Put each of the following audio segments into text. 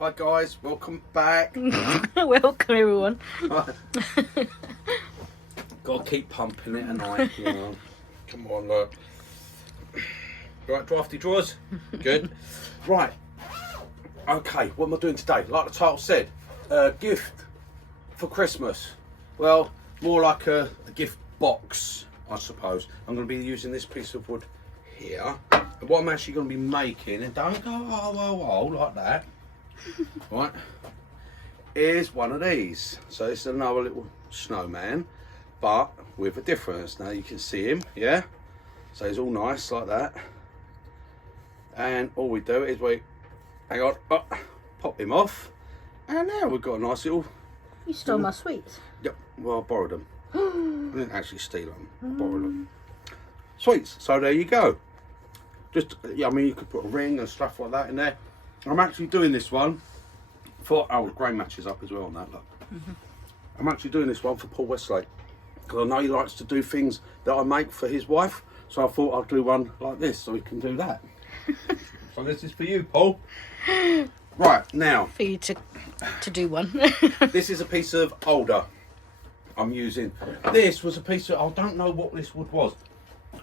Hi guys, welcome back. Welcome everyone. Gotta keep pumping it at night, you know. Come on, look. Right, drafty drawers. Good. Right. Okay, what am I doing today? Like the title said, gift for Christmas. Well, more like a gift box, I suppose. I'm going to be using this piece of wood here. And what I'm actually going to be making, and don't go oh like that, right, is one of these. So it's another little snowman, but with a difference. Now you can see him, yeah? So he's all nice like that. And all we do is we, hang on, pop him off. And now we've got a nice little... You stole my sweets. Yep, well I borrowed them. I didn't actually steal them, I borrowed them. Sweets, so there you go. Just, yeah, I mean you could put a ring and stuff like that in there. I'm actually doing this one for, oh, the grain matches up as well on that, look. I'm actually doing this one for Paul Westlake. Because I know he likes to do things that I make for his wife. So I thought I'd do one like this so he can do that. So this is for you, Paul. Right, now. For you to do one. This is a piece of alder I'm using. This was a piece of, I don't know what this wood was.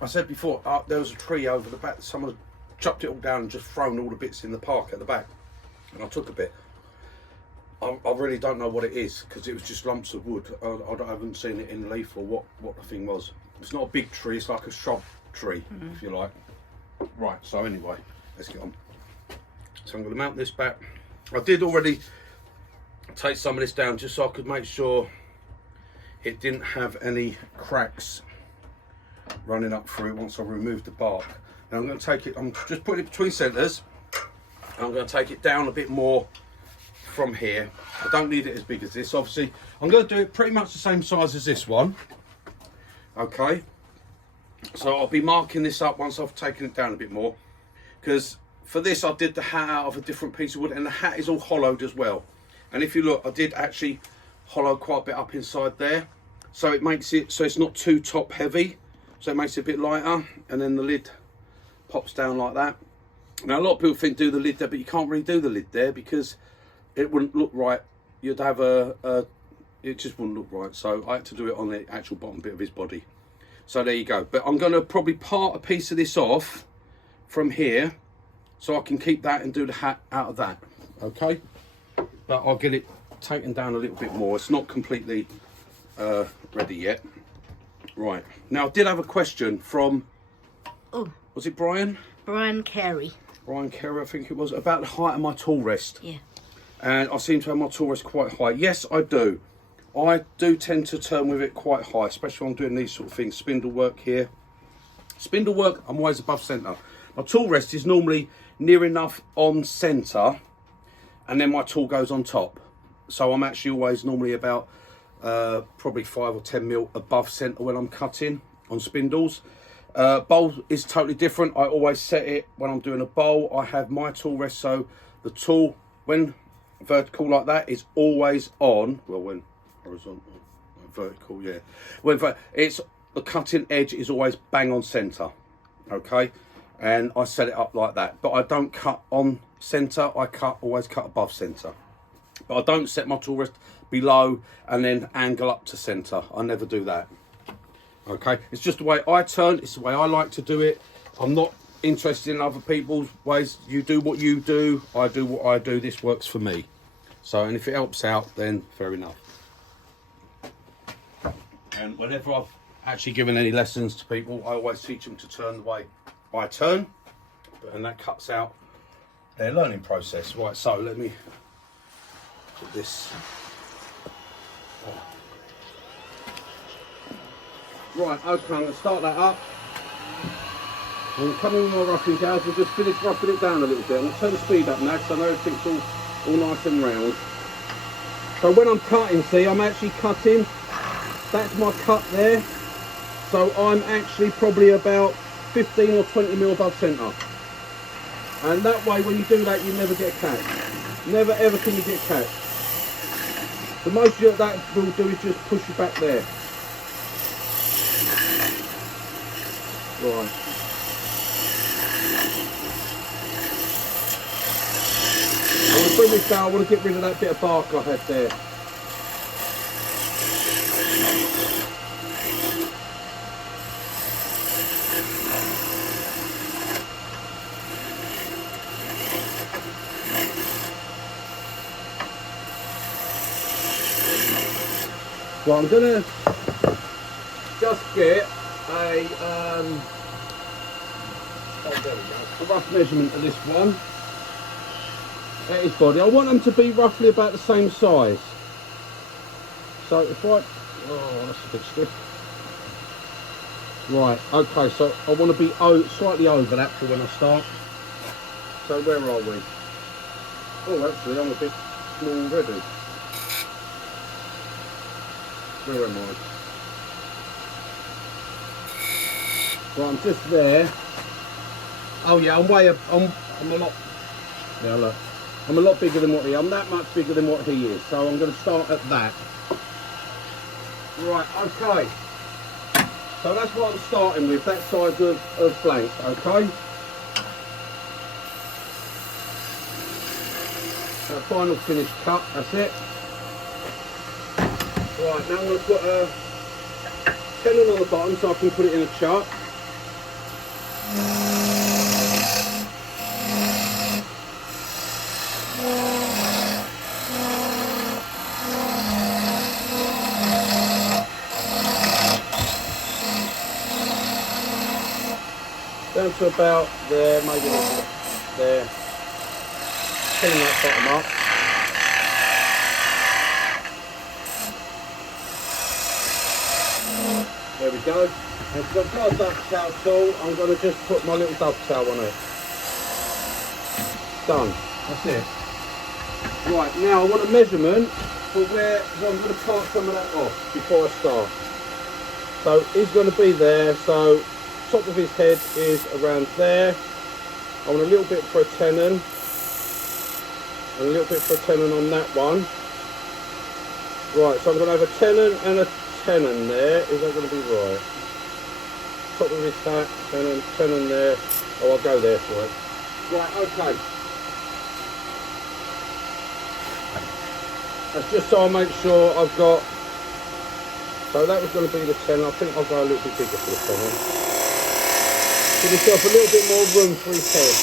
I said before, there was a tree over the back. Someone chopped it all down and just thrown all the bits in the park at the back. And I took a bit. I really don't know what it is because it was just lumps of wood. I haven't seen it in leaf or what the thing was. It's not a big tree, it's like a shrub tree, if you like. Right, so anyway, let's get on. So I'm going to mount this back. I did already take some of this down just so I could make sure it didn't have any cracks running up through it once I removed the bark. Now I'm going to take it, I'm just putting it between centres. I'm going to take it down a bit more from here. I don't need it as big as this, obviously. I'm going to do it pretty much the same size as this one. Okay. So I'll be marking this up once I've taken it down a bit more. Because for this I did the hat out of a different piece of wood and the hat is all hollowed as well. And if you look, I did actually hollow quite a bit up inside there. So it makes it so it's not too top heavy. So it makes it a bit lighter. And then the lid pops down like that. Now a lot of people think do the lid there, but you can't really do the lid there because it wouldn't look right. You'd have it just wouldn't look right. So I had to do it on the actual bottom bit of his body. So there you go. But I'm going to probably part a piece of this off from here so I can keep that and do the hat out of that. Okay? But I'll get it taken down a little bit more. It's not completely ready yet. Right. Now I did have a question from, was it Brian? Brian Carey. Brian Carey, I think it was, about the height of my tool rest. Yeah. And I seem to have my tool rest quite high. Yes, I do. I do tend to turn with it quite high, especially when I'm doing these sort of things. Spindle work here. Spindle work, I'm always above centre. My tool rest is normally near enough on centre, and then my tool goes on top. So I'm actually always normally about probably 5 or 10 mil above centre when I'm cutting on spindles. Bowl is totally different. I always set it when I'm doing a bowl. I have my tool rest, so the tool, when vertical like that, is always on. Well, when horizontal, vertical, yeah. When it's the cutting edge is always bang on centre, okay. And I set it up like that, but I don't cut on centre. I always cut above centre, but I don't set my tool rest below and then angle up to centre. I never do that. Okay, it's just the way I turn. It's the way I like to do it. I'm not interested in other people's ways. You do what you do. I do what I do. This works for me. So, and if it helps out, then fair enough. And whenever I've actually given any lessons to people, I always teach them to turn the way I turn, and that cuts out their learning process. Right, so let me put this. Right, okay, I'm going to start that up. I'm coming with my roughing gouge and just finish roughing it down a little bit. I'm going to turn the speed up now because I know everything's all nice and round. So when I'm cutting, see, I'm actually cutting. That's my cut there. So I'm actually probably about 15 or 20 mil above centre. And that way, when you do that, you never get catch. Never ever can you get catch. The most that will do is just push you back there. Right. I'm going to to bring this down. I want to get rid of that bit of bark I had there. Well, I'm going to just get a rough measurement of this one. At his body. I want them to be roughly about the same size. So if I... Oh, that's a bit stiff. Right, okay, so I want to be slightly over that for when I start. So where are we? Oh, actually, I'm a bit small already. Where am I? Right, I'm just there. Oh yeah, I'm a lot... Yeah, look. I'm a lot bigger than what he is. I'm that much bigger than what he is. So I'm going to start at that. Right, okay. So that's what I'm starting with, that size of blank, okay? That final finished cut, that's it. Right, now I'm going to put a tenon on the bottom so I can put it in a chart. Down to about there, maybe there. Clean that bottom up. There we go. And because I've got a dovetail tool, I'm going to just put my little dovetail on it. Done. That's it. Right, now I want a measurement for where I'm going to part some of that off before I start. So he's going to be there, so top of his head is around there. I want a little bit for a tenon and a little bit for a tenon on that one. Right, so I'm going to have a tenon and a tenon there. Is that going to be right? Top of his hat, tenon there. Oh, I'll go there for it. Right, okay. That's just so I make sure I've got... So that was going to be the tenon. I think I'll go a little bit bigger for the tenon. Give yourself a little bit more room for his head.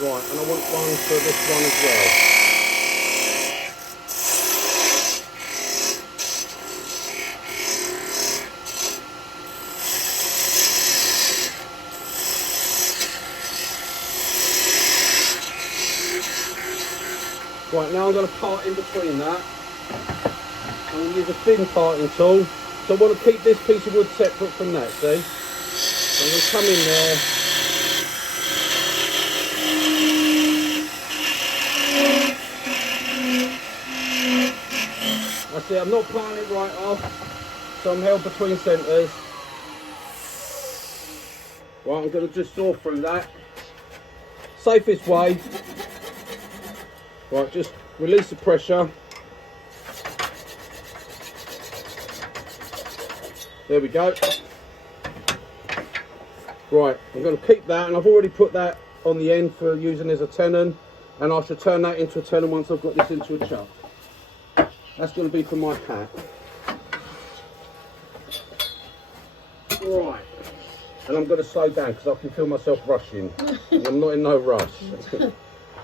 Right, and I want one for this one as well. Right, now I'm going to part in between that. I'm going to use a thin parting tool. So I want to keep this piece of wood separate from that, see? So I'm going to come in there. That's it, I'm not parting it right off, so I'm held between centres. Right, I'm going to just saw through that. Safest way. Right, just release the pressure. There we go. Right, I'm going to keep that, and I've already put that on the end for using as a tenon, and I shall turn that into a tenon once I've got this into a chuck. That's going to be for my hat. Right, and I'm going to slow down because I can feel myself rushing. And I'm not in no rush.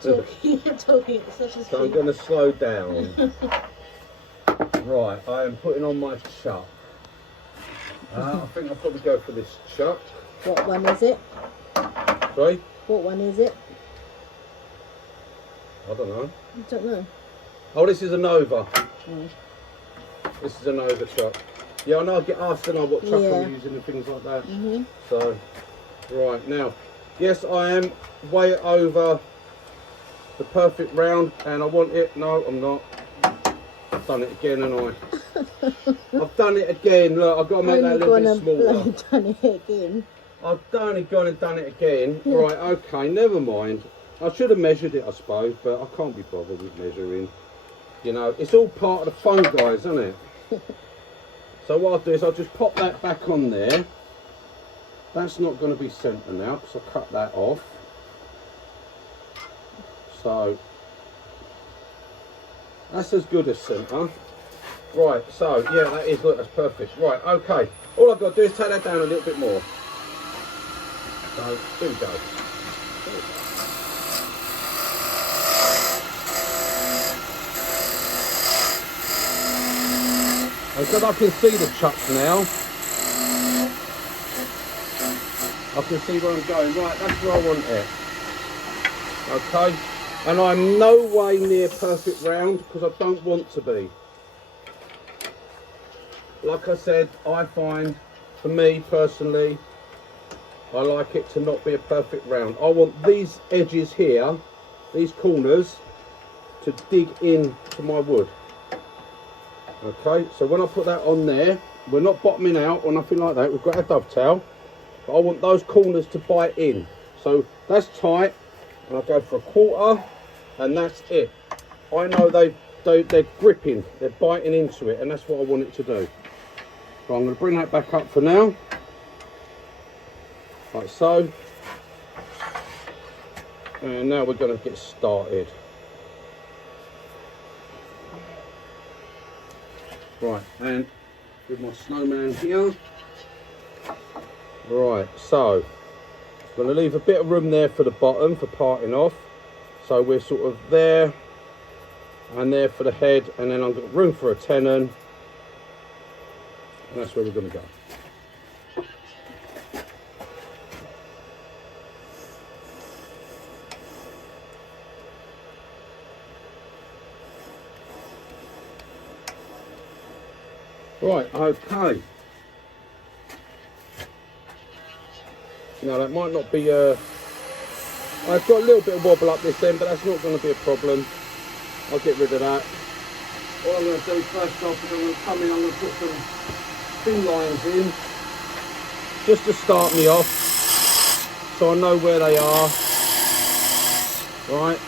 Talking, such a So I'm going to slow down. Right, I am putting on my chuck. I think I'll probably go for this chuck. What one is it? Sorry? What one is it? I don't know. I don't know. Oh, this is a Nova. Oh. This is a Nova chuck. Yeah, I know I get asked and I what chuck Yeah. I'm using and things like that. Mhm. So, right now, yes, I am way over the perfect round, and I want it. No, I'm not. I've done it again, haven't I? I've done it again. Look, I've got to make that a little bit smaller. Done it again. I've only gone and done it again. Yeah. Right, okay, never mind. I should have measured it, I suppose, but I can't be bothered with measuring. You know, it's all part of the fun, guys, isn't it? So what I'll do is I'll just pop that back on there. That's not going to be centre now, because I'll cut that off. So that's as good as centre. Right, so yeah, that is, look, that's perfect. Right, okay. All I've got to do is take that down a little bit more. So here we go. Because I can see the chucks now. I can see where I'm going. Right, that's where I want it. Okay. And I'm no way near perfect round because I don't want to be. Like I said, I find, for me personally, I like it to not be a perfect round. I want these edges here, these corners, to dig into my wood. Okay, so when I put that on there, we're not bottoming out or nothing like that. We've got our dovetail, but I want those corners to bite in. So that's tight, and I go for a quarter, and that's it. I know they're gripping, they're biting into it, and that's what I want it to do. So I'm going to bring that back up for now, like so. And now we're going to get started. Right, and with my snowman here. Right, so I'm going to leave a bit of room there for the bottom for parting off. So we're sort of there and there for the head, and then I've got room for a tenon, and that's where we're going to go. Right, okay. Now that might not be I've got a little bit of wobble up this end, but that's not going to be a problem. I'll get rid of that. What I'm going to do first off is I'm going to come in, I'm going to put some thin lines in, just to start me off, so I know where they are. Right.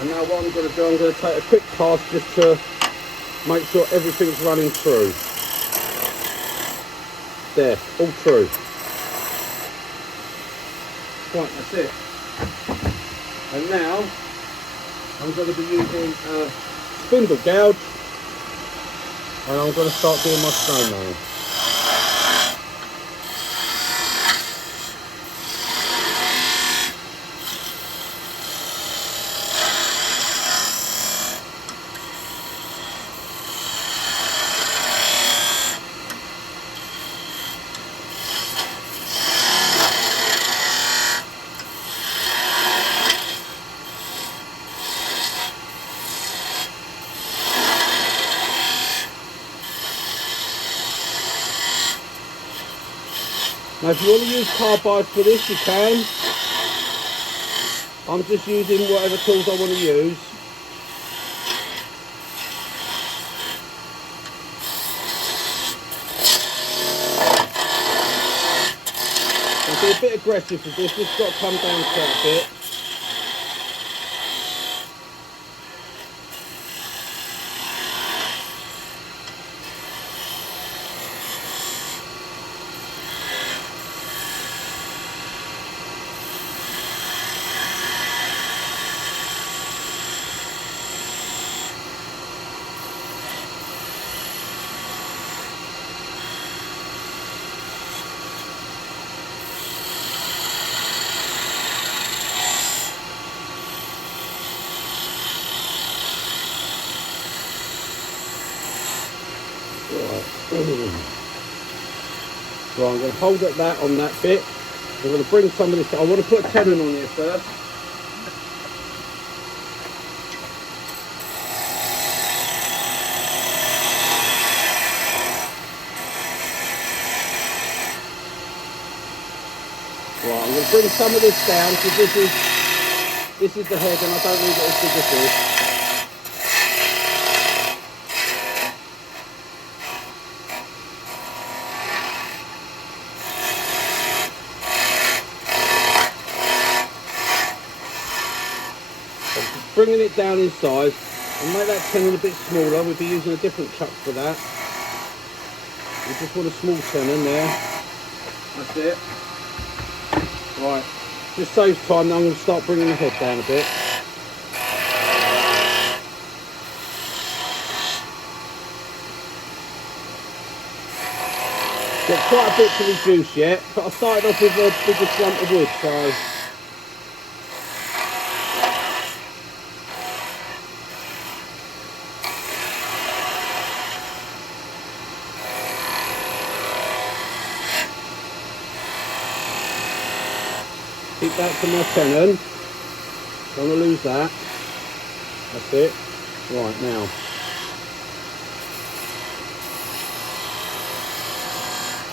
And now what I'm going to do, I'm going to take a quick pass just to make sure everything's running true. There, all true. Right, that's it. And now I'm going to be using a spindle gouge, and I'm going to start doing my snowman. Now if you want to use carbide for this, you can. I'm just using whatever tools I want to use. I'll be a bit aggressive with this, it's got to come down quite a bit. Right, I'm going to hold at that on that bit. I'm going to bring some of this, I want to put a tenon on here first. Right, I'm going to bring some of this down because this is the head and I don't need it as big as this. Bringing it down in size and make that tenon a bit smaller. We'll be using a different chuck for that. We just want a small tenon there. That's it. Right. Just saves time. Now I'm going to start bringing the head down a bit. Got quite a bit to reduce yet, but I started off with a bigger lump of wood, so keep that to my tenon. Don't want to lose that. That's it. Right, now.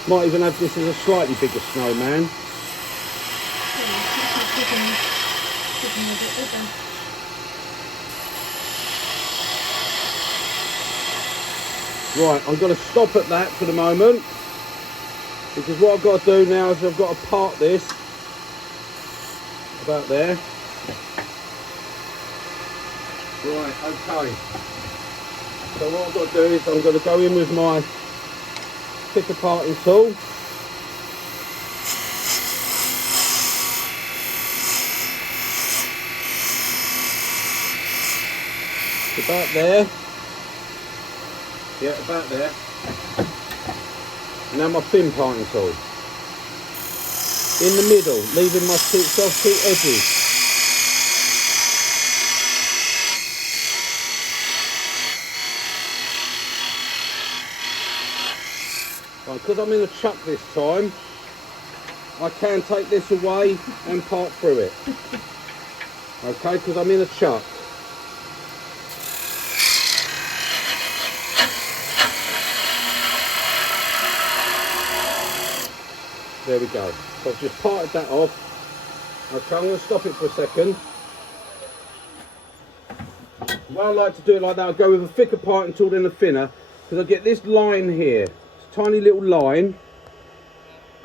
Might even have this as a slightly bigger snowman. Right, I'm going to stop at that for the moment, because what I've got to do now is I've got to part this about there. Right, okay. So what I've got to do is I'm going to go in with my thicker parting tool. About there. Yeah, about there. Now my thin parting tool. In the middle, leaving my soft two edges. Because I'm in a chuck this time, I can take this away and part through it. Okay, because I'm in a chuck. There we go. So I've just parted that off. Okay, I'm going to stop it for a second. When I like to do it like that, I go with a thicker parting tool than a thinner, because I get this line here. Tiny little line,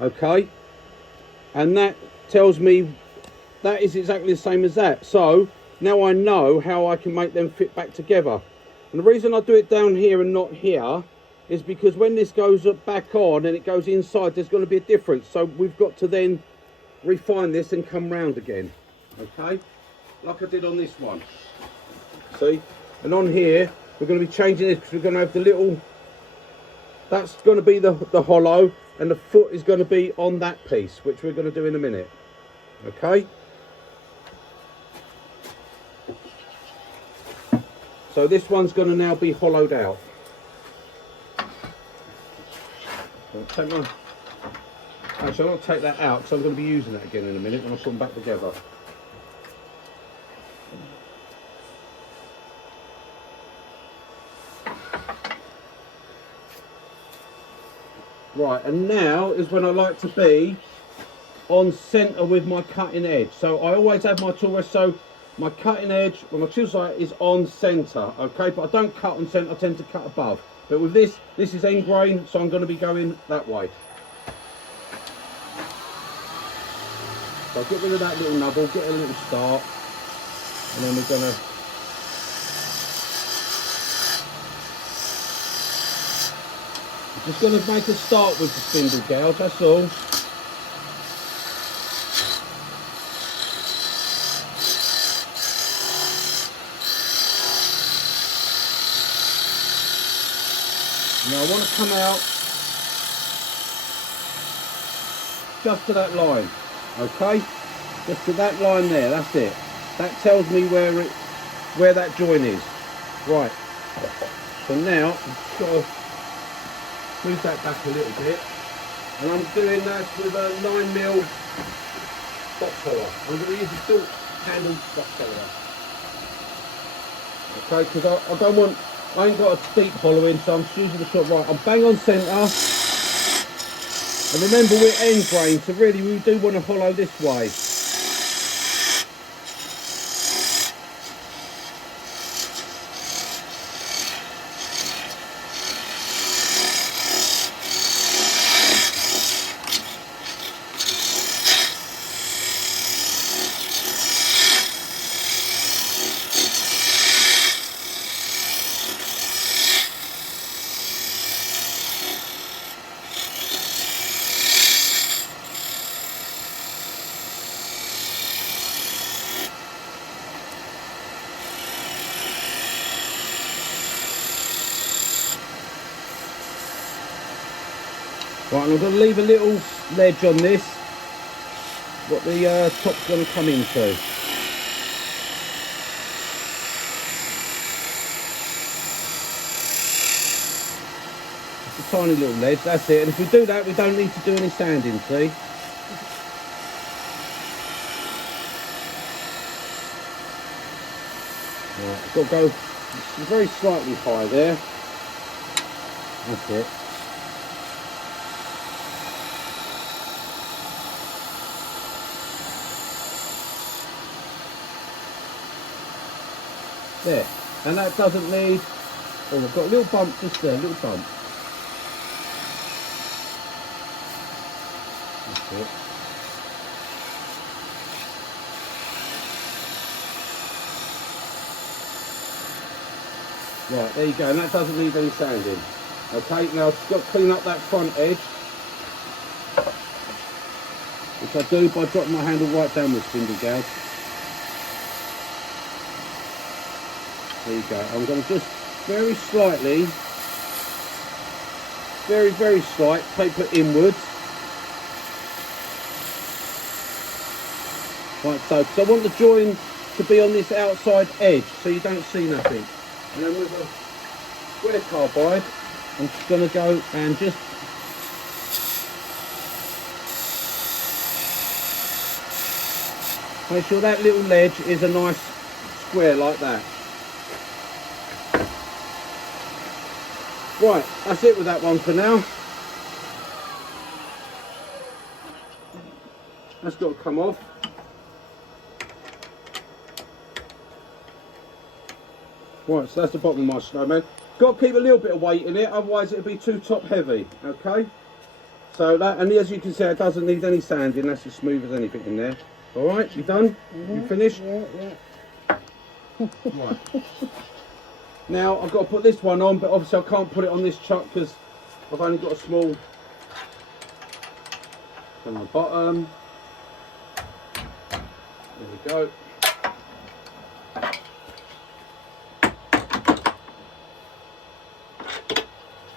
okay, and that tells me that is exactly the same as that. So now I know how I can make them fit back together. And the reason I do it down here and not here is because when this goes back on and it goes inside, there's going to be a difference. So we've got to then refine this and come round again, okay, like I did on this one. See, and on here we're going to be changing this because we're going to have the little. That's going to be the hollow, and the foot is going to be on that piece, which we're going to do in a minute. Okay? So this one's going to now be hollowed out. Actually, I'll not take that out, because I'm going to be using that again in a minute when I put them back together. Right, and now is when I like to be on centre with my cutting edge. So I always have my tool rest, so my cutting edge, well, my chisel site is on centre, okay? But I don't cut on centre, I tend to cut above. But with this is end grain, so I'm going to be going that way. So I'll get rid of that little nubble, get a little start, and then we're going to... Just going to make a start with the spindle gouge, that's all. Now I want to come out just to that line, okay? Just to that line there, that's it. That tells me where that join is. Right. So now I've got to move that back a little bit, and I'm doing that with a 9mm box hollow. I'm going to use a stilt handle box hollow. Okay, because I don't want, I ain't got a deep hollow in, so I'm just using the short. Right, I'm bang on centre, and remember we're end grain, so really we do want to hollow this way. Right, and I'm going to leave a little ledge on this, what the top's going to come into. It's a tiny little ledge, that's it. And if we do that, we don't need to do any sanding, see? Right, I've got to go very slightly high there. That's it. There, and that doesn't need, oh, we've got a little bump just there, a little bump. That's it. Right, there you go, and that doesn't need any sanding. Okay, now I've got to clean up that front edge, which I do by dropping my handle right down with spindle gouge. There you go. I'm going to just very slightly, very slight, taper inwards. Right, so because I want the join to be on this outside edge, so you don't see nothing. And then with a square carbide, I'm just going to go and just make sure that little ledge is a nice square like that. Right, that's it with that one for now. That's got to come off. Right, so that's the bottom of my snowman. Got to keep a little bit of weight in it, otherwise it'll be too top heavy, okay? So that, and as you can see, it doesn't need any sanding, that's as smooth as anything in there. Alright, you done? You finished? Yeah. Right. Now I've got to put this one on, but obviously I can't put it on this chuck because I've only got a small on the bottom. There we go.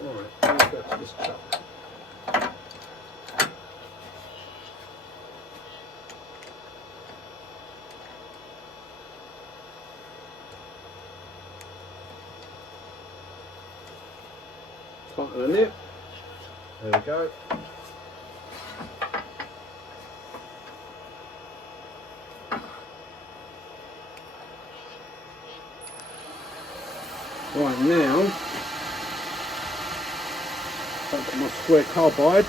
Alright, let's go to this chuck. Tighten the nip. There we go. Right, now I've got my square carbide.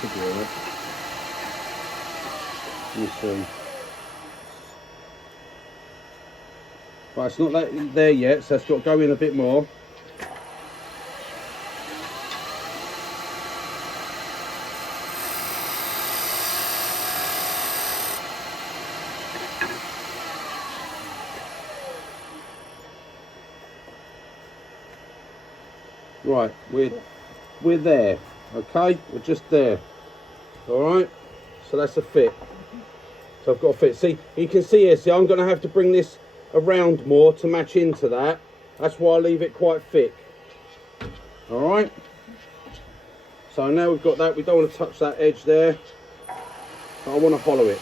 Should be alright. Let me see. Right, it's not that there yet, so it's got to go in a bit more. Right, we're there, okay? We're just there. Alright, so that's a fit. So I've got a fit. See, you can see here, see, I'm going to have to bring this around more to match into that. That's why I leave it quite thick. Alright. So now we've got that, we don't want to touch that edge there. But I want to hollow it.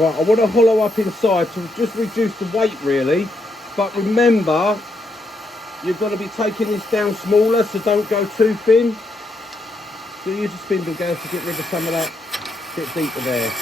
Right, I want to hollow up inside to just reduce the weight really, but remember you've got to be taking this down smaller, so don't go too thin. So use a spindle gas to get rid of some of that bit deeper there.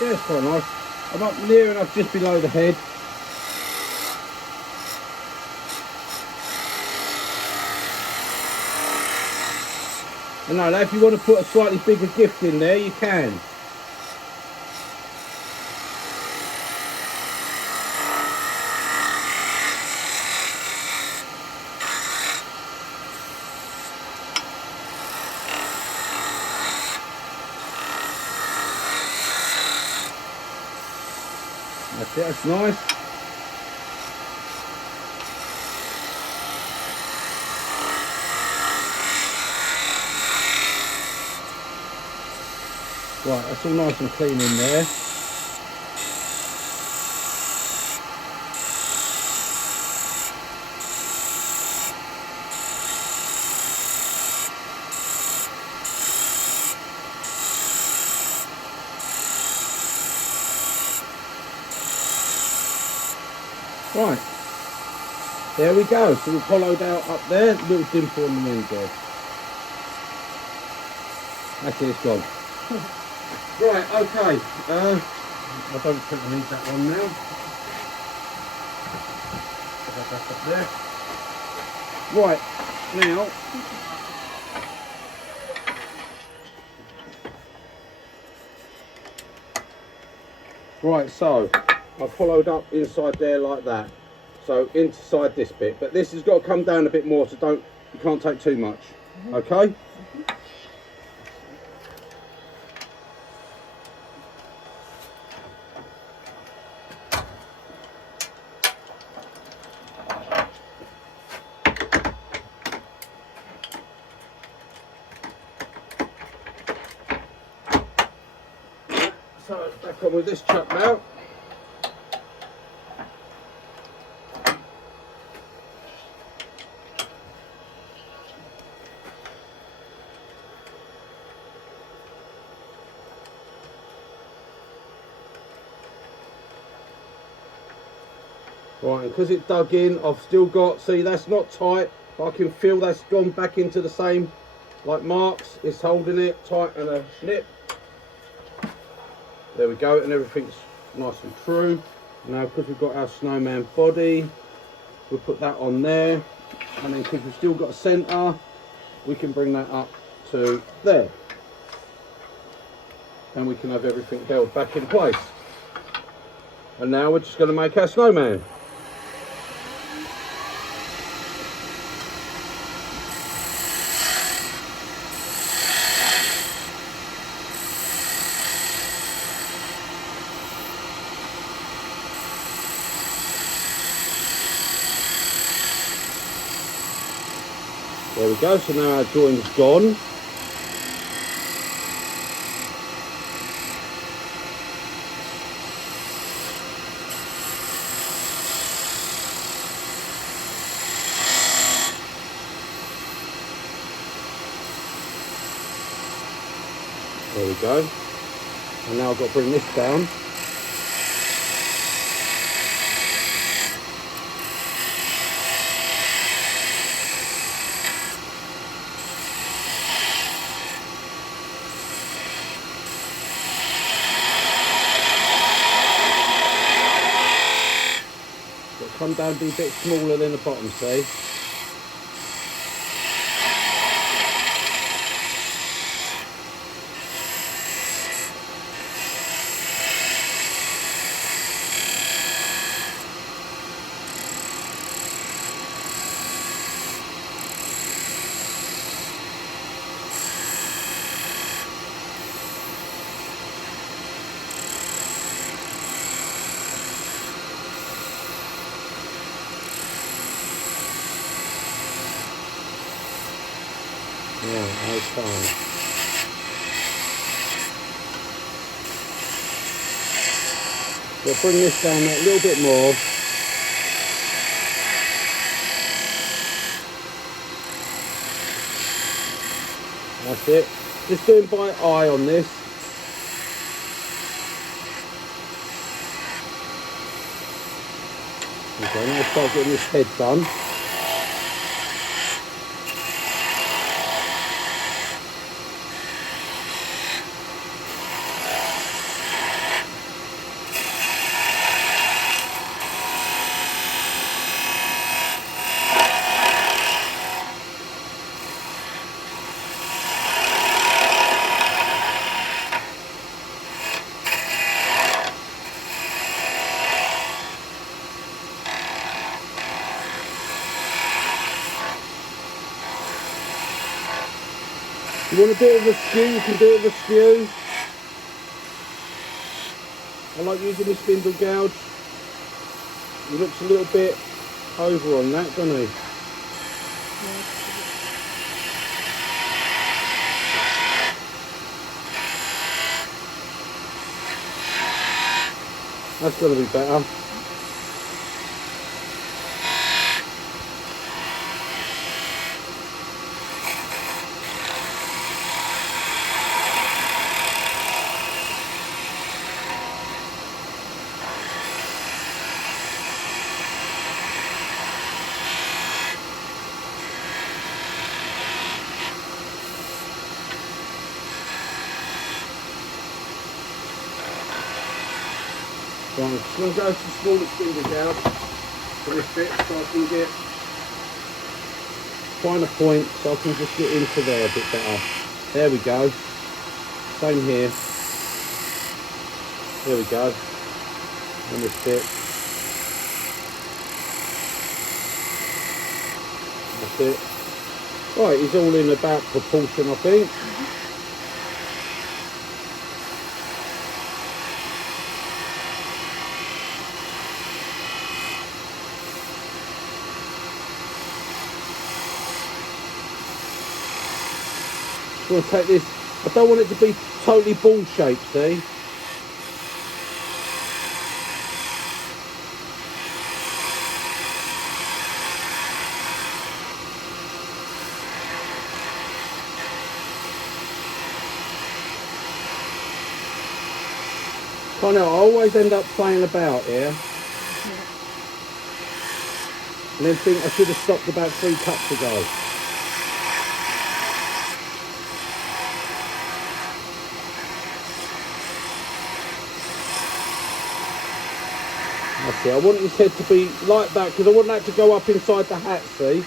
Yeah, it's quite nice. I'm up near enough just below the head. And now if you want to put a slightly bigger gift in there, you can. That's it, that's nice. Right, that's all nice and clean in there. Right, there we go. So we've hollowed out up there, little dimple on the end there. That's it, it's gone. Right, okay. I don't think I need that one now. Put that back up there. Right, now. Right, so I've followed up inside there like that. So inside this bit, but this has got to come down a bit more, so you can't take too much. Okay? So back on with this chuck now. Right, and because it dug in, I've still got, see that's not tight, but I can feel that's gone back into the same like marks. It's holding it tight and a snip. There we go, and everything's nice and true. Now because we've got our snowman body, we'll put that on there, and then because we've still got a centre, we can bring that up to there, and we can have everything held back in place. And now we're just going to make our snowman. There we go, so now our join's gone. There we go. And now I've got to bring this down. come down and be a bit smaller than the bottom, see? Yeah, okay. We'll bring this down a little bit more. That's it. Just doing by eye on this. Okay, now start getting this head done. You want a bit of a skew, you can do it with a skew. I like using this spindle gouge. He looks a little bit over on that, doesn't he? That's going to be better. So I'm just going to go to the smallest finger down for this bit so I can get find a point so I can just get into there a bit better. There we go. Same here. There we go. And this bit. That's it. Right, he's all in about proportion, I think. I'm going to take this, I don't want it to be totally ball shaped, see? I know, I always end up playing about here. And then think I should have stopped about 3 cuts ago. That's it. I want his head to be like that because I want that to go up inside the hat, see?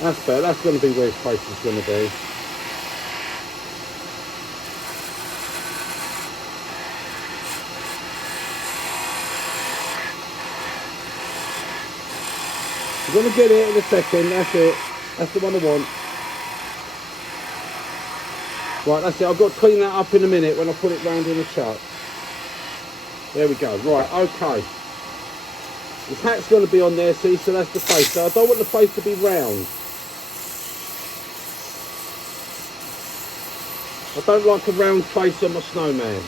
That's better. That's going to be where his face is going to be. You're going to get it in a second, that's it. That's the one I want. Right, that's it. I've got to clean that up in a minute when I put it round in the chuck. There we go. Right, okay. His hat's going to be on there, see, so that's the face. So I don't want the face to be round. I don't like a round face on my snowman.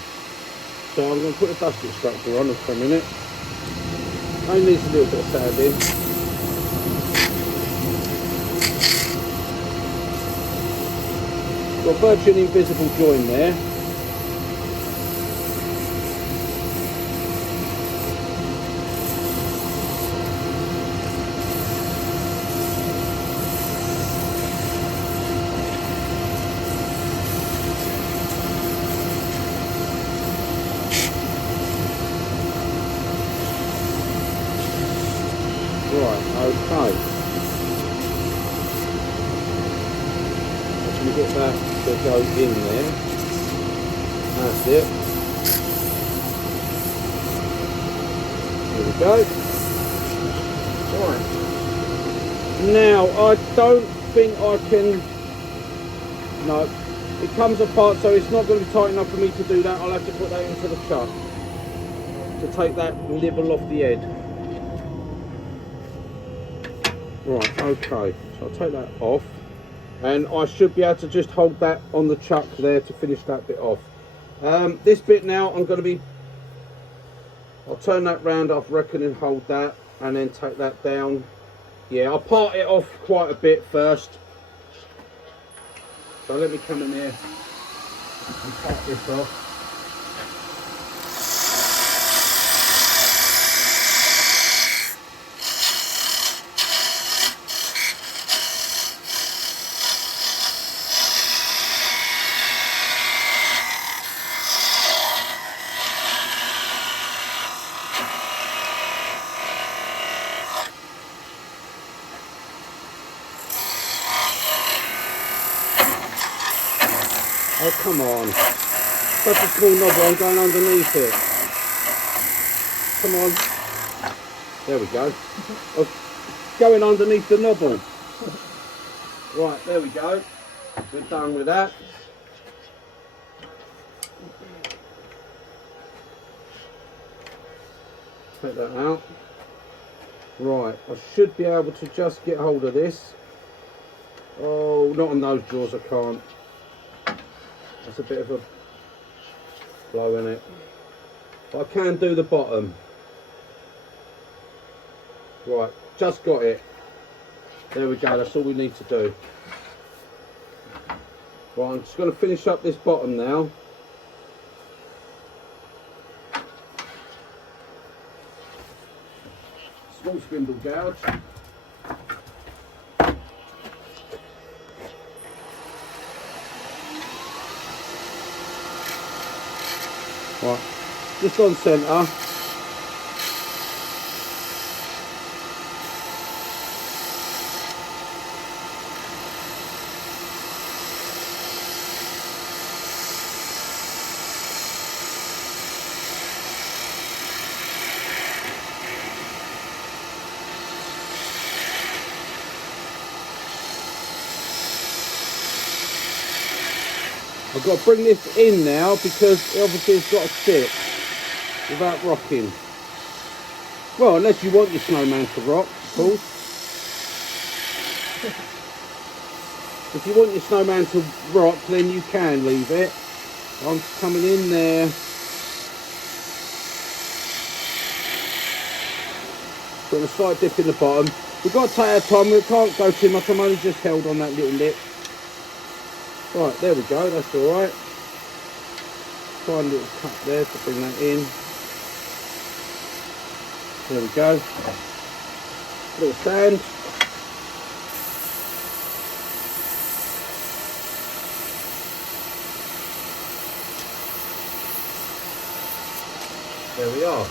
So I'm going to put the dust extractor on for a minute. Only needs a little bit of sanding. Got virtually invisible join there. Right, okay. Let me get that to go in there. That's it. There we go. Right. Now, I don't think I can... No. It comes apart, so it's not going to be tight enough for me to do that. I'll have to put that into the chuck to take that nibble off the head. Right, okay. So I'll take that off. And I should be able to just hold that on the chuck there to finish that bit off. This bit now, I'm going to be... I'll turn that round, I reckon, and hold that. And then take that down. Yeah, I'll part it off quite a bit first. So let me come in there and part this off. Oh, come on. Such a small knob, I'm going underneath it. Come on. There we go. Oh, going underneath the knobble. Right, there we go. We're done with that. Take that out. Right, I should be able to just get hold of this. Oh, not on those jaws, I can't. That's a bit of a blow in it. But I can do the bottom. Right, just got it. There we go, that's all we need to do. Right, I'm just going to finish up this bottom now. Small spindle gouge. Right, just on centre. I've got to bring this in now because obviously it's got to sit without rocking. Well, unless you want your snowman to rock, of course. If you want your snowman to rock, then you can leave it. I'm coming in there. Putting a slight dip in the bottom. We've got to take our time, we can't go too much, I'm only just held on that little lip. Right, there we go, that's alright. Tiny little cut there to bring that in. There we go. Little sand. There we are.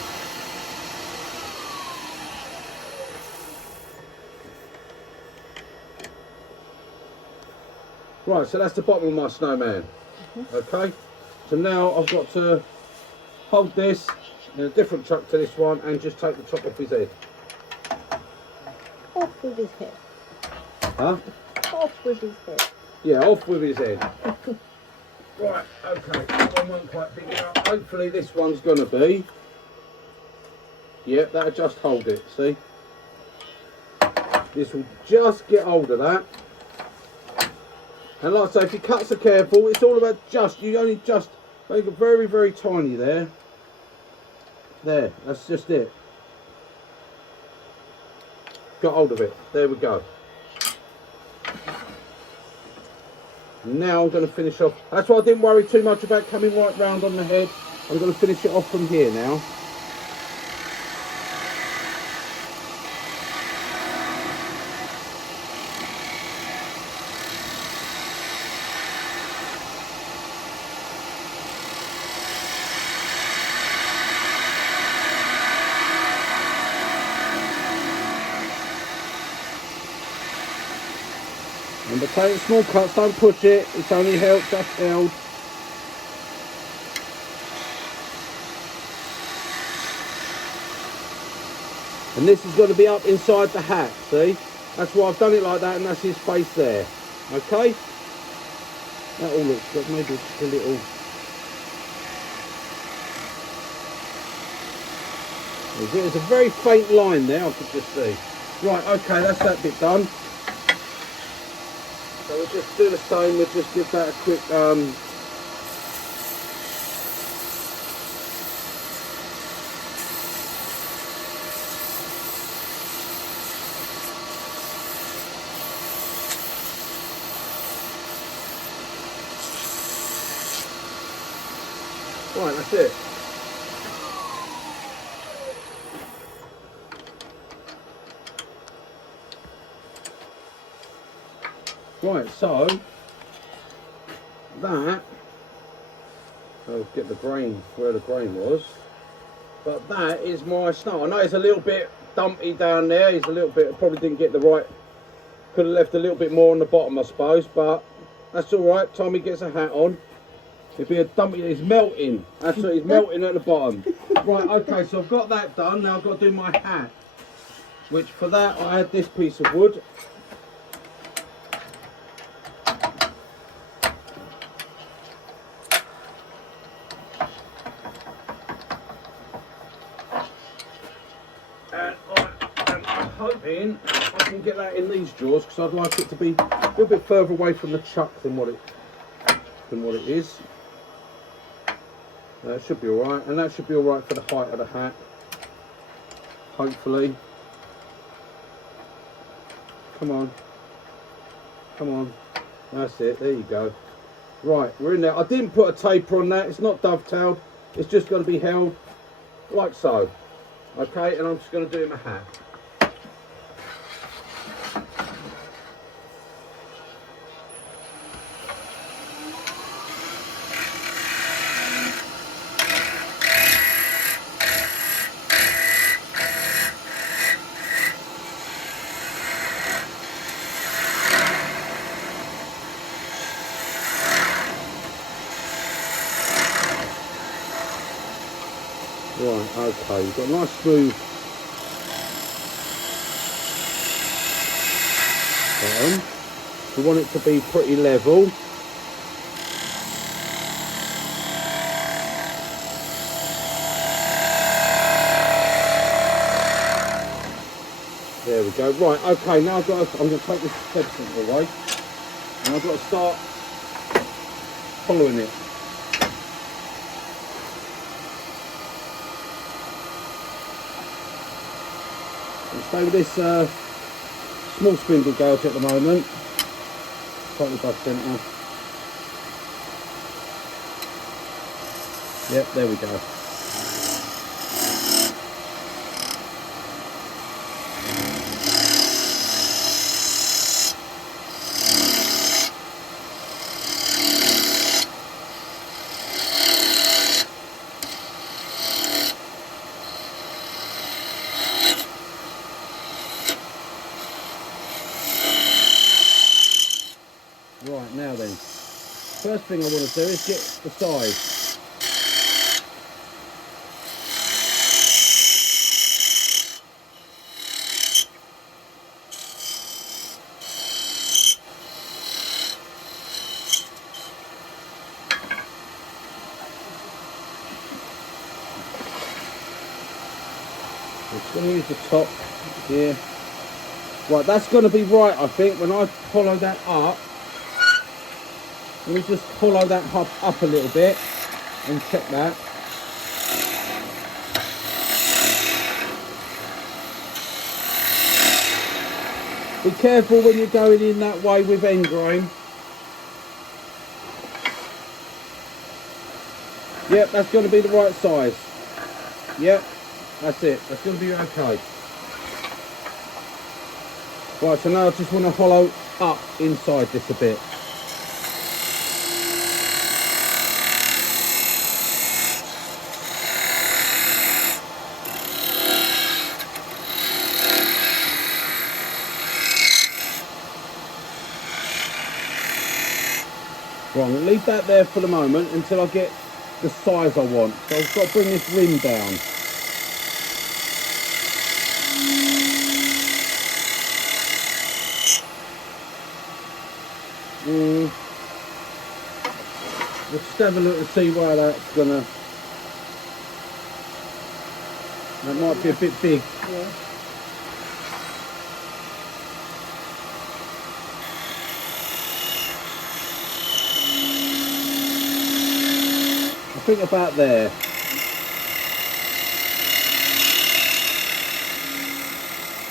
Right, so that's the bottom of my snowman. Okay, so now I've got to hold this in a different chuck to this one and just take the top off his head. Off with his head. Huh? Off with his head. Yeah, off with his head. Right, okay, that one wasn't quite big enough. Hopefully this one's going to be. Yep, that'll just hold it, see? This will just get hold of that. And like I say, if your cuts are careful, it's all about you only just make it very, very tiny there. There, that's just it. Got hold of it. There we go. Now I'm going to finish off. That's why I didn't worry too much about coming right round on the head. I'm going to finish it off from here now. Remember, take small cuts, don't push it, it's only held, just held. And this is going to be up inside the hat, see? That's why I've done it like that, and that's his face there. Okay? That all looks good, maybe just a little... There's a very faint line there, I could just see. Right, okay, that's that bit done. So we'll just do the same, we'll just give that a quick... Right, that's it. Right, so that, I'll get the grain where the grain was, but that is my snow. I know it's a little bit dumpy down there, it's a little bit, probably didn't get the right, could have left a little bit more on the bottom I suppose, but that's alright. Tommy gets a hat on. It'd be a dumpy, it's melting, that's it, it's melting at the bottom. Right, okay, so I've got that done, now I've got to do my hat, which for that I had this piece of wood. I'm hoping I can get that in these drawers because I'd like it to be a little bit further away from the chuck than what it is. That should be alright, and that should be alright for the height of the hat, hopefully. Come on, come on, that's it, there you go. Right, we're in there. I didn't put a taper on that, it's not dovetailed, it's just going to be held like so. Okay, and I'm just going to do my hat. Right, okay, you've got a nice smooth bottom. We want it to be pretty level. There we go. Right, okay, now I'm going to take this substance away and I've got to start following it. Stay with this small spindle gouge at the moment, slightly above centre. Yep, there we go. Right, now then, first thing I want to do is get the size. I'm just going to use the top here. Right, that's going to be right, I think, when I follow that up. Let me just follow that up a little bit and check that. Be careful when you're going in that way with end grain. Yep, that's going to be the right size. Yep, that's it. That's going to be okay. Right, so now I just want to follow up inside this a bit. Right, I'm going to leave that there for the moment until I get the size I want. So I've got to bring this rim down. Let's just have a look and see where that's going to... That might be a bit big. Yeah. I think about there. I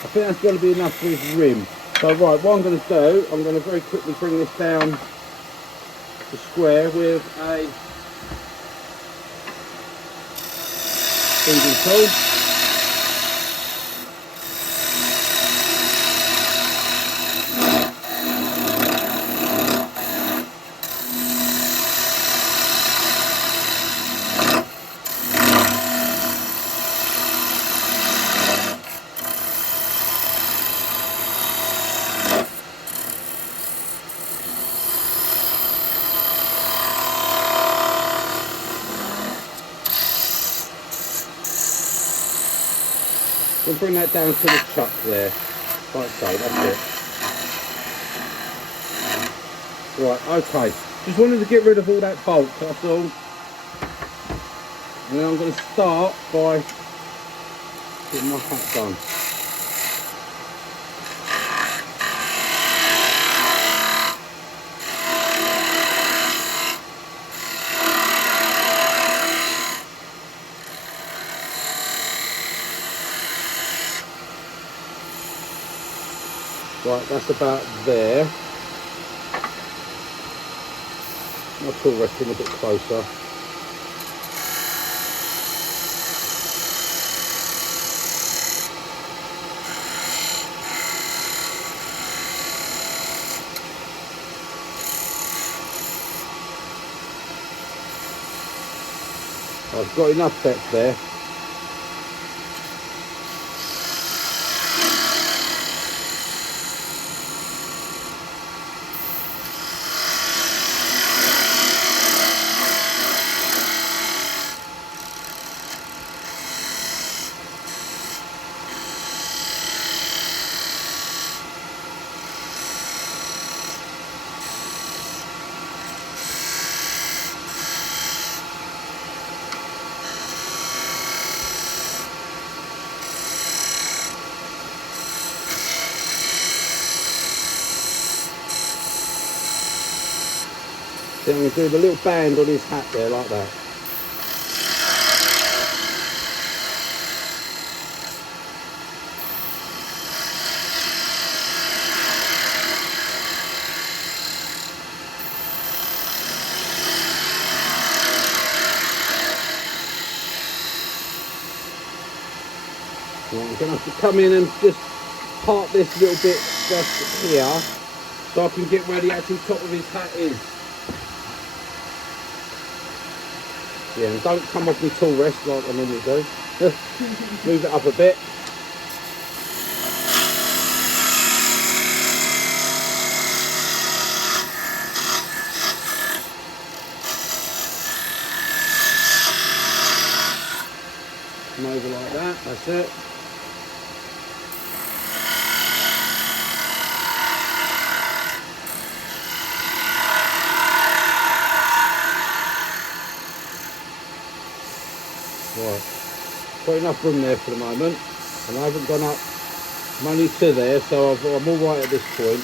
think that's going to be enough for his rim. So right, what I'm going to do, I'm going to very quickly bring this down to square with a feeding tool. We'll bring that down to the chuck there, like so, that's it. Right, okay, just wanted to get rid of all that bulk, that's all. And then I'm going to start by getting my hat done. Right, that's about there. My tool resting a bit closer. I've got enough depth there. Then I'm going to do the little band on his hat there, like that. Right, I'm going to have to come in and just part this little bit just here, so I can get where the actual top of his hat is. Yeah, and don't come off my tool rest like I normally do. Move it up a bit. Come over like that, that's it. Right, got enough room there for the moment, and I haven't gone up money to there, so I'm all right at this point.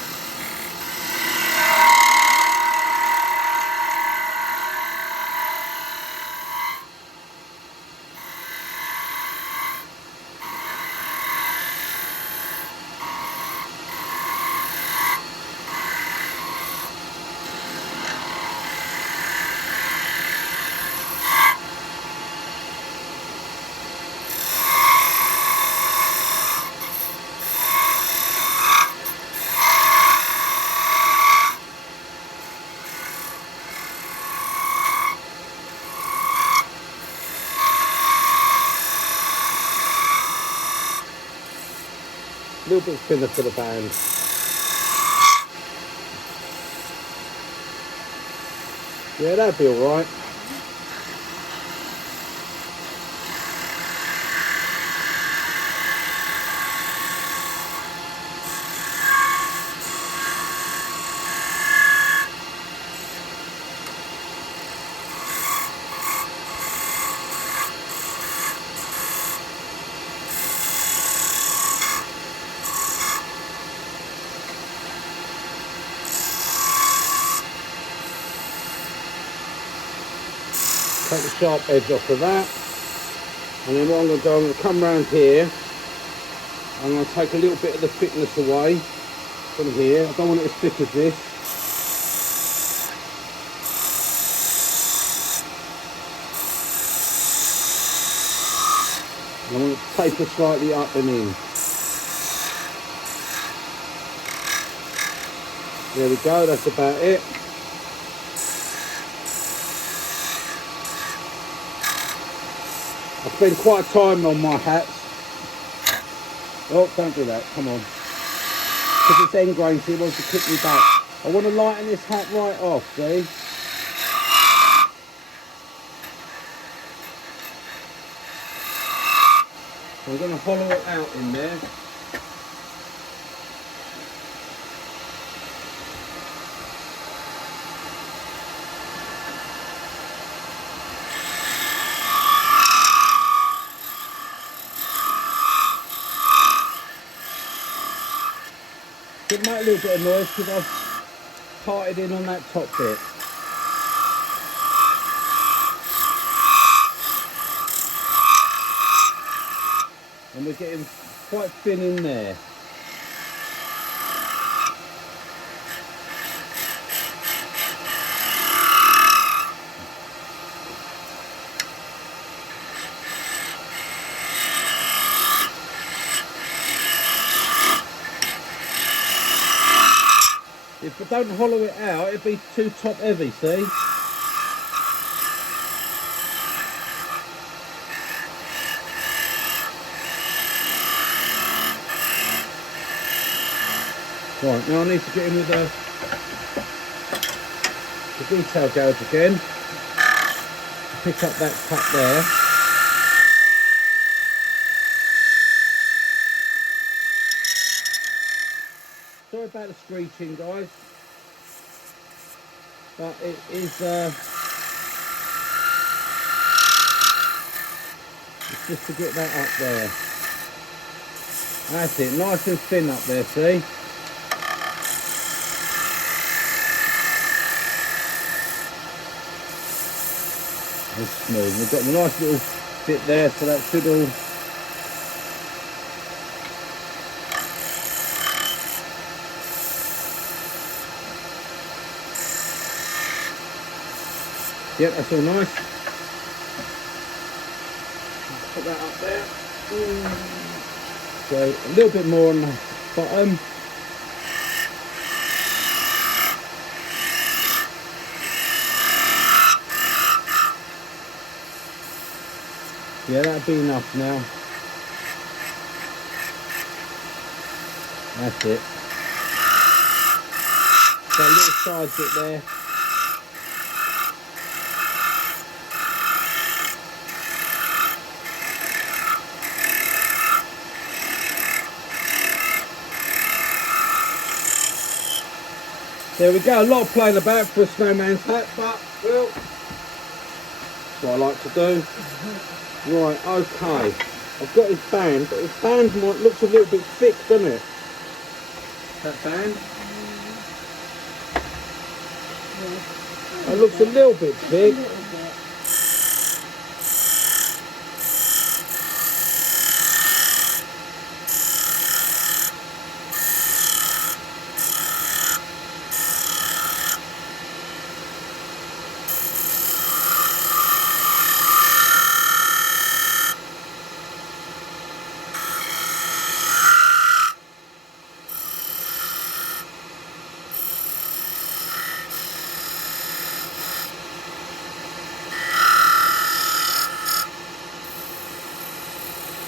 A little bit thinner for the band. Yeah, that'd be alright. Take the sharp edge off of that, and then what I'm going to do, I'm going to come round here. I'm going to take a little bit of the thickness away from here. I don't want it as thick as this. And I want it to taper slightly up and in. There we go, that's about it. I spend quite a time on my hats. Oh, don't do that, come on. Because it's end grain, so it wants to kick me back. I want to lighten this hat right off, see? So I'm going to hollow it out in there. It might make a little bit of noise because I've parted in on that top bit. And we're getting quite thin in there. If I don't hollow it out, it'd be too top heavy, see? Right, now I need to get in with the detail gouge again. Pick up that cut there. Sorry about the screeching, guys, but it is it's just to get that up there. That's it, nice and thin up there, see? It's smooth. We've got the nice little bit there, so that should all yep, that's all nice. Put that up there. So a little bit more on the bottom. Yeah, that'll be enough now. That's it. Got a little side bit there. There we go, a lot of playing about for a snowman's hat, but, well, that's what I like to do. Right, okay. I've got his band, but his band looks a little bit thick, doesn't it? That band? It looks a little bit thick.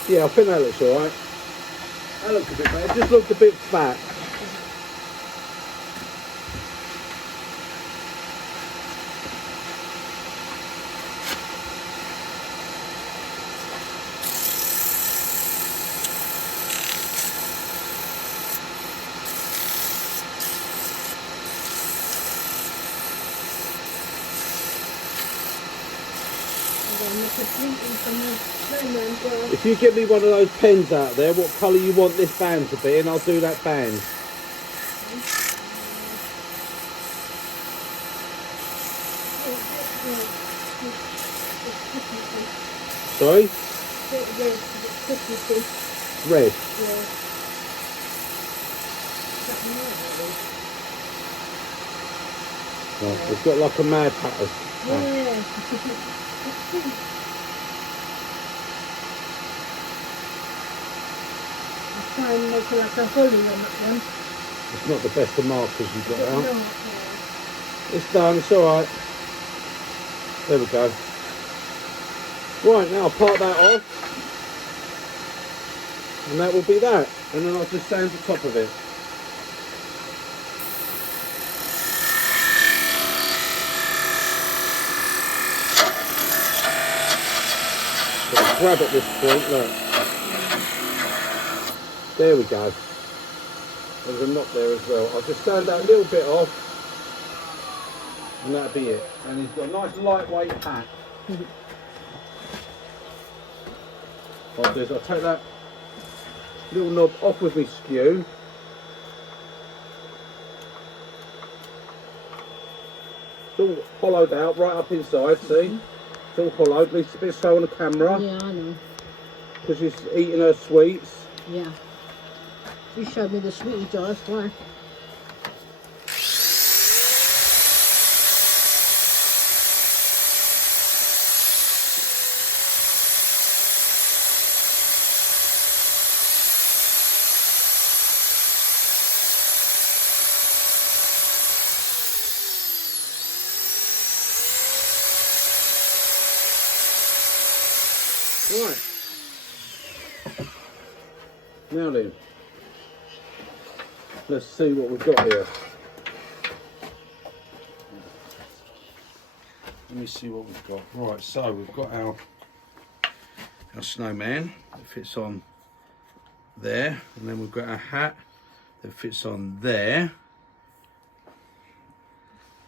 Yeah, I think that looks alright. That looks a bit better. It just looked a bit fat. If you give me one of those pens out there, what colour you want this band to be, and I'll do that band. Sorry? Red. Yeah. Oh, it's got like a mad pattern. Yeah. I'll try and make it like a holly on that one. It's not the best of markers you've got No, out. no. It's done, it's alright. There we go. Right, now I'll part that off. And that will be that. And then I'll just sand the top of it. Grab at this point, look. There we go. There's a knot there as well. I'll just sand that a little bit off, and that'll be it. And he's got a nice lightweight hat. What I'll do is I'll take that little knob off with me skew. It's all hollowed out right up inside, see? It's all hollowed, at least a bit so on the camera. Yeah, I know. Because she's eating her sweets. Yeah. You showed me the sweetie jar, that's why. Right. Now then, let's see what we've got here. Let me see what we've got. Right, so we've got our snowman that fits on there, and then we've got our hat that fits on there,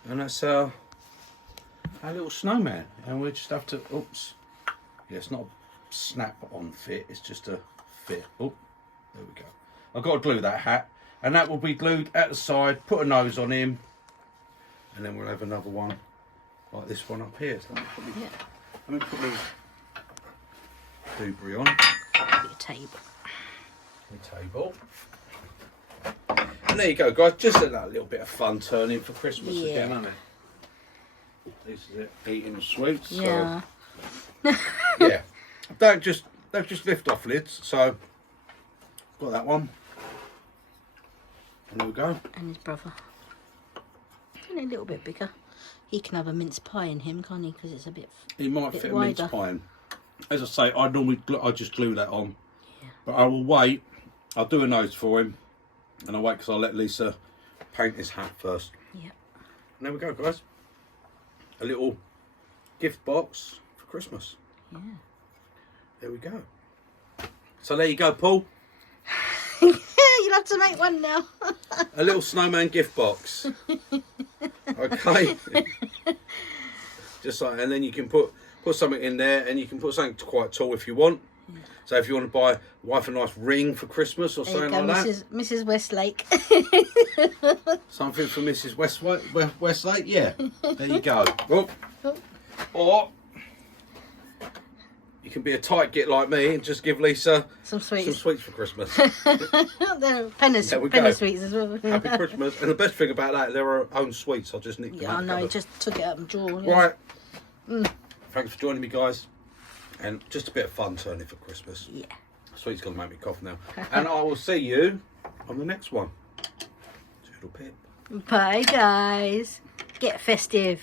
and that's our little snowman. And we just have to, oops, yeah, it's not a snap on fit, it's just a fit. Oh, there we go. I've got to glue that hat, and that will be glued at the side. Put a nose on him, and then we'll have another one like this one up here. So let me put the debris on. Your table. The table. And there you go, guys. Just a little bit of fun turning for Christmas again, isn't it? This is it. Eating the sweets. Yeah. So, yeah. Don't just lift off lids. So got that one. And there we go. And his brother. Only a little bit bigger. He can have a mince pie in him, can't he? Because it's a bit. He might bit fit a wider. mince pie in. As I say, I just glue that on. Yeah. But I will wait. I'll do a nose for him, and I'll wait because I'll let Lisa paint his hat first. Yeah. And there we go, guys. A little gift box for Christmas. Yeah. There we go. So there you go, Paul. You'll have to make one now. A little snowman gift box. Okay. Just like, and then you can put something in there, and you can put something quite tall if you want. Yeah. So if you want to buy wife a nice ring for Christmas or something like that. Mrs. Westlake. Something for Mrs. Westlake, yeah. There you go. Oh. Or you can be a tight git like me and just give Lisa some sweets for Christmas. penny sweets as well. Happy Christmas. And the best thing about that, they're our own sweets. I just nicked them. Yeah, I know. I just took it out of the drawer. Yeah. Right. Thanks for joining me, guys. And just a bit of fun turning for Christmas. Yeah. Sweet's going to make me cough now. And I will see you on the next one. Toodle pip. Bye, guys. Get festive.